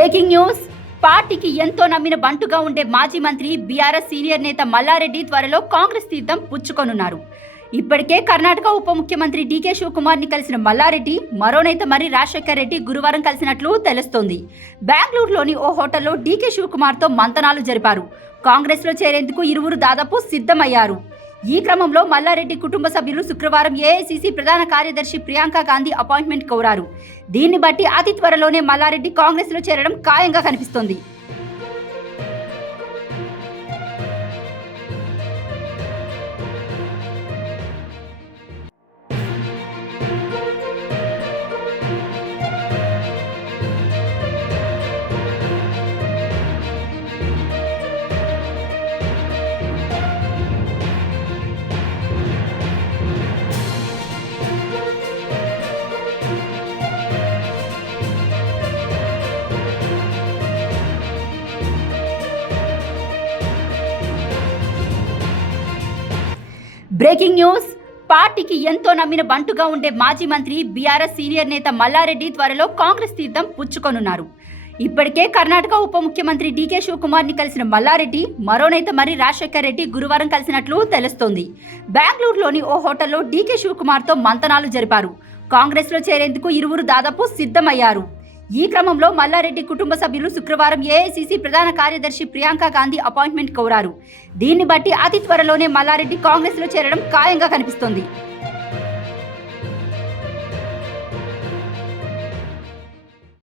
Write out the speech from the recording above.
Breaking news. పార్టీకి ఎంతో నమ్మిన బంటుగా ఉండే మాజీ మంత్రి బీఆర్ఎస్ సీనియర్ నేత మల్లారెడ్డి త్వరలో కాంగ్రెస్ తీర్థం పుచ్చుకొనున్నారు. ఇప్పటికే కర్ణాటక ఉప ముఖ్యమంత్రి డీకే శివకుమార్ ని కలిసిన మల్లారెడ్డి మరో నేత మరి రాజశేఖర్ రెడ్డి గురువారం కలిసినట్లు తెలుస్తోంది. బెంగళూరులోని ఓ హోటల్లో డీకే శివకుమార్ తో మంతనాలు జరిపారు. కాంగ్రెస్ లో చేరేందుకు ఇరువురు దాదాపు సిద్ధమయ్యారు. ఈ క్రమంలో మల్లారెడ్డి కుటుంబ సభ్యులు శుక్రవారం ఏఐసీసీ ప్రధాన కార్యదర్శి ప్రియాంక గాంధీ అపాయింట్మెంట్ కోరారు. దీన్ని బట్టి అతి త్వరలోనే మల్లారెడ్డి కాంగ్రెస్ లో చేరడం ఖాయంగా కనిపిస్తోంది. Breaking news. పార్టీకి ఎంతో నమ్మిన బంటుగా ఉండే మాజీ మంత్రి బీఆర్ఎస్ సీనియర్ నేత మల్లారెడ్డి త్వరలో కాంగ్రెస్ తీర్థం పుచ్చుకొనున్నారు. ఇప్పటికే కర్ణాటక ఉప ముఖ్యమంత్రి డీకే శివకుమార్ ని కలిసిన మల్లారెడ్డి మరో నేత మరి రాజశేఖర్ రెడ్డి గురువారం కలిసినట్లు తెలుస్తోంది. బెంగళూరులోని ఓ హోటల్లో డీకే శివకుమార్ తో మంతనాలు జరిపారు. కాంగ్రెస్ లో చేరేందుకు ఇరువురు దాదాపు సిద్ధమయ్యారు. ఈ క్రమంలో మల్లారెడ్డి కుటుంబ సభ్యులు శుక్రవారం ఏఐసీసీ ప్రధాన కార్యదర్శి ప్రియాంక గాంధీ అపాయింట్మెంట్ కోరారు. దీన్ని బట్టి అతి త్వరలోనే మల్లారెడ్డి కాంగ్రెస్ లో చేరడం ఖాయంగా కనిపిస్తోంది.